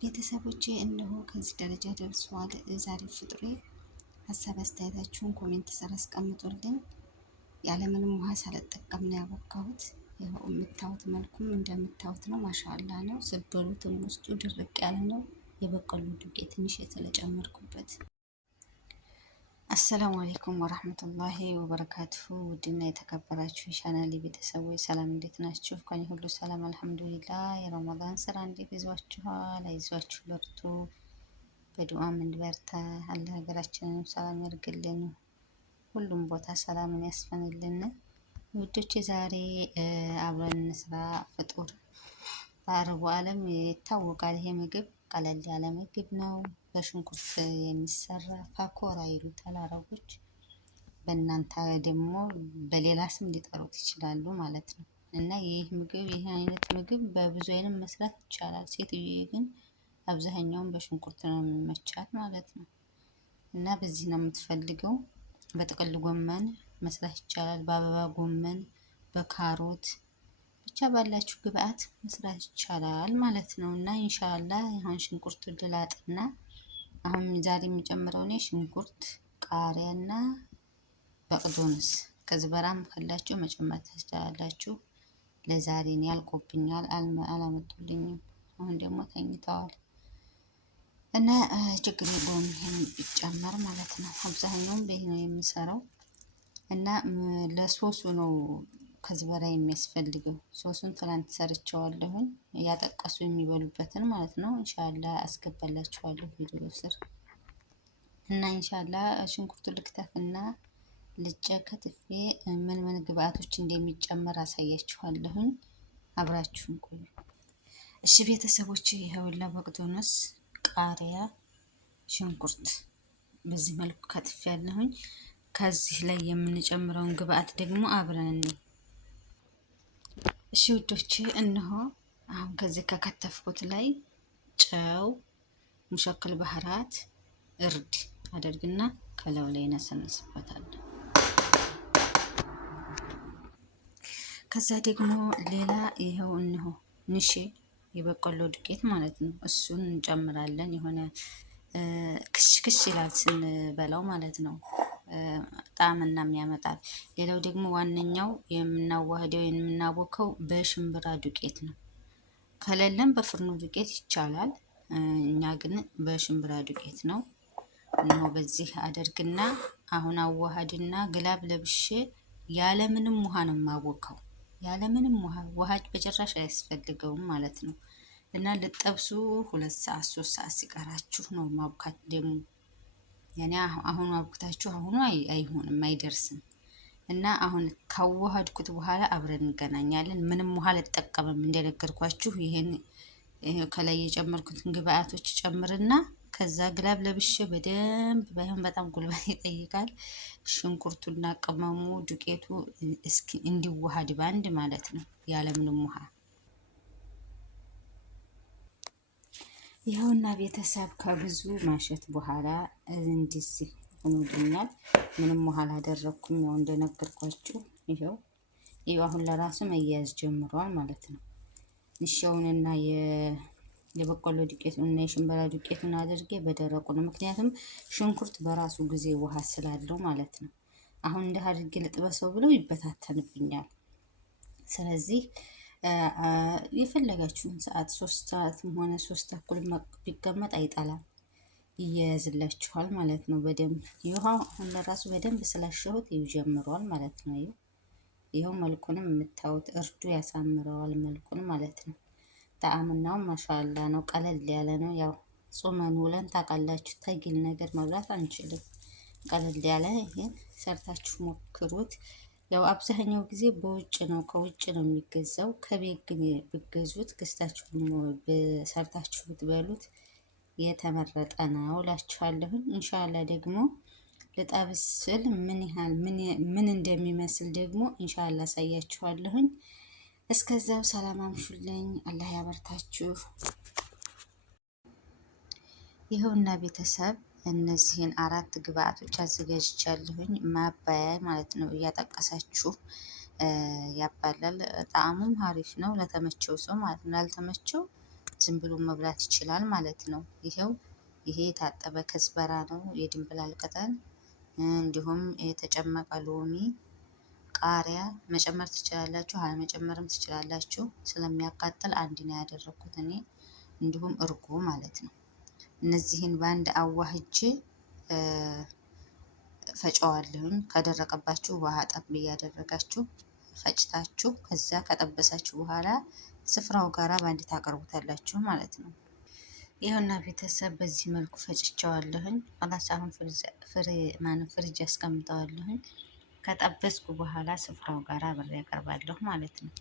ቤተሰቦቼ እነሆ ከዚህ ደረጃ ደርሰዋል። ዛሬ ፍጡሬ ሀሳብ አስተያየታችሁን ኮሜንት ስር አስቀምጡልኝ። ያለምንም ውሃ ሳልጠቀም ነው ያቦካሁት። ይኸው የምታዩት መልኩም እንደምታዩት ነው። ማሻአላ ነው። ስበሉትም ውስጡ ድርቅ ያለ ነው። የበቀሉ ዱቄት ትንሽ የተጨመርኩበት። አሰላሙ አሌይኩም ወራህመቱላሂ ወበረካቱሁ። ውድና የተከበራችሁ የቻናሌ ቤተሰቦች ሰላም፣ እንዴት ናችሁ? ከኔ ሁሉ ሰላም አልሐምዱሊላ። የረመዳን ስራ እንዴት ይዟችኋል? አይዟችሁ፣ በርቱ። በዱዓም እንበርታ። አለ ሀገራችንን ሰላም ያርግልን፣ ሁሉም ቦታ ሰላምን ያስፈንልን። ውዶች ዛሬ አብረን እንስራ ፍጡር። በአረቡ ዓለም ይታወቃል ይሄ ምግብ። ቀለል ያለ ምግብ ነው። በሽንኩርት የሚሰራ ፓኮራ ይሉታል አረቦች። በእናንተ ደግሞ በሌላ ስም ሊጠሩት ይችላሉ ማለት ነው። እና ይህ ምግብ ይህ አይነት ምግብ በብዙ አይነት መስራት ይቻላል። ሴትዬ ግን አብዛኛውን በሽንኩርት ነው የሚመቻት ማለት ነው። እና በዚህ ነው የምትፈልገው። በጥቅል ጎመን መስራት ይቻላል። በአበባ ጎመን፣ በካሮት ብቻ ባላችሁ ግብአት መስራት ይቻላል ማለት ነው። እና ኢንሻአላህ አሁን ሽንኩርት ልላጥና አሁን ዛሬ የሚጨምረው እኔ ሽንኩርት፣ ቃሪያና በቅዶንስ ከዝበራም ካላችሁ መጨመር ትችላላችሁ። ለዛሬ እኔ ያልቆብኛል፣ አላመጡልኝም። አሁን ደግሞ ተኝተዋል እና ችግር የለውም ይሄን ቢጨመር ማለት ነው። አብዛኛውን በይህ ነው የምሰራው እና ለሶሱ ነው ከዝበራ የሚያስፈልገው። ሶሱን ትላንት ሰርቸዋለሁኝ እያጠቀሱ የሚበሉበትን ማለት ነው። ኢንሻአላህ አስገባላችኋለሁ ቪዲዮ ስር እና ኢንሻአላህ ሽንኩርቱ ልክተፍና ልጨ ከትፌ ምን ምን ግብአቶች እንደሚጨመር አሳያችኋለሁኝ። አብራችሁን ቆዩ እሺ ቤተሰቦች። ይኸውላ በቅዶንስ፣ ቃሪያ፣ ሽንኩርት በዚህ መልኩ ከትፌ ያለሁኝ። ከዚህ ላይ የምንጨምረውን ግብአት ደግሞ አብረን እሺ ውዶቼ እነሆ አሁን ከዚህ ከከተፍኩት ላይ ጨው፣ ሙሸክል ባህራት፣ እርድ አደርግና ከላዩ ላይ ነሰነስበታለሁ። ከዛ ደግሞ ሌላ ይኸው እነሆ ንሼ የበቆሎ ዱቄት ማለት ነው። እሱን እንጨምራለን። የሆነ ክሽ ክሽ ይላል ስንበላው ማለት ነው። ጣዕምና ያመጣል። ሌላው ደግሞ ዋነኛው የምናዋህደው የምናቦከው በሽምብራ ዱቄት ነው። ከሌለም በፍርኖ ዱቄት ይቻላል። እኛ ግን በሽምብራ ዱቄት ነው። እነሆ በዚህ አደርግና አሁን አዋሃድና ግላብ ለብሼ ያለምንም ውሃ ነው የማቦካው። ያለምንም ውሃ በጭራሽ አያስፈልገውም ማለት ነው። እና ልጠብሱ 2 ሰዓት 3 ሰዓት ሲቀራችሁ ነው ማብካት ደግሞ ያኔ አሁን አብኩታችሁ አሁኑ አይሆንም፣ አይደርስም። እና አሁን ካዋሃድኩት በኋላ አብረን እንገናኛለን። ምንም ውሃ አልጠቀምም እንደነገርኳችሁ። ይሄን ከላይ የጨመርኩትን ግብአቶች ጨምርና ከዛ ግላብ ለብሼ በደንብ ባይሆን በጣም ጉልበት ይጠይቃል። ሽንኩርቱና ቅመሙ ዱቄቱ እስኪ እንዲዋሃድ ባንድ ማለት ነው ያለምንም ውሃ። ይኸውና ቤተሰብ ከብዙ ማሸት በኋላ እንዲህ ሆኖልኛል። ምንም ውሃ አላደረኩም። ያው እንደነገርኳችሁ ይኸው አሁን ለራሱ መያያዝ ጀምሯል ማለት ነው። ንሻውንና የበቆሎ ዱቄቱን እና የሽምብራ ዱቄቱን አድርጌ በደረቁ ነው። ምክንያቱም ሽንኩርት በራሱ ጊዜ ውሃ ስላለው ማለት ነው። አሁን እንደ አድርጌ ልጥበሰው ብለው ይበታተንብኛል። ስለዚህ የፈለጋችሁን ሰዓት 3 ሰዓትም ሆነ 3 ተኩል ቢቀመጥ አይጠላም፣ ይያያዝላችኋል ማለት ነው። በደንብ ይኸው አሁን ለራሱ በደንብ ስላሸሁት ይጀምሯል ማለት ነው። ይኸው መልኩንም የምታዩት እርዱ ያሳምረዋል መልኩን ማለት ነው። ጣዕምናው ማሻአላ ነው። ቀለል ያለ ነው። ያው ጾመን ውለን ታውቃላችሁ፣ ተጊል ነገር መብላት አንችልም። ቀለል ያለ ይሄን ሰርታችሁ ሞክሩት። ያው አብዛኛው ጊዜ በውጭ ነው ከውጭ ነው የሚገዛው። ከቤት ግን ብገዙት ገዝታችሁ ሰርታችሁ ብትበሉት የተመረጠ ነው እላችኋለሁ። ኢንሻአላ ደግሞ ልጠብስ ስል ምን እንደሚመስል ደግሞ ኢንሻአላ አሳያችኋለሁኝ። እስከዛው ሰላም አምሹልኝ፣ አላህ ያበርታችሁ። ይኸውና ቤተሰብ እነዚህን 4 ግብአቶች አዘጋጅቻለሁኝ። ማባያ ማለት ነው። እያጠቀሳችሁ ያባላል። ጣዕሙም አሪፍ ነው ለተመቸው ሰው ማለት ነው። ላልተመቸው ዝም ብሎ መብላት ይችላል ማለት ነው። ይሄው ይሄ የታጠበ ከዝበራ ነው፣ የድንብላል ቅጠል እንዲሁም የተጨመቀ ሎሚ፣ ቃሪያ መጨመር ትችላላችሁ፣ አለመጨመርም ትችላላችሁ። ስለሚያቃጥል አንድ ነው ያደረኩት እኔ። እንዲሁም እርጎ ማለት ነው። እነዚህን በአንድ አዋህጄ ፈጨዋለሁኝ። ከደረቀባችሁ ውሃ ጠብ እያደረጋችሁ ፈጭታችሁ ከዛ ከጠበሳችሁ በኋላ ስፍራው ጋራ በአንድ ታቀርቡታላችሁ ማለት ነው። ይኸውና ቤተሰብ በዚህ መልኩ ፈጭቸዋለሁኝ። ኋላስ አሁን ፍሪጅ አስቀምጠዋለሁኝ። ከጠበስኩ በኋላ ስፍራው ጋር አብሬ ያቀርባለሁ ማለት ነው።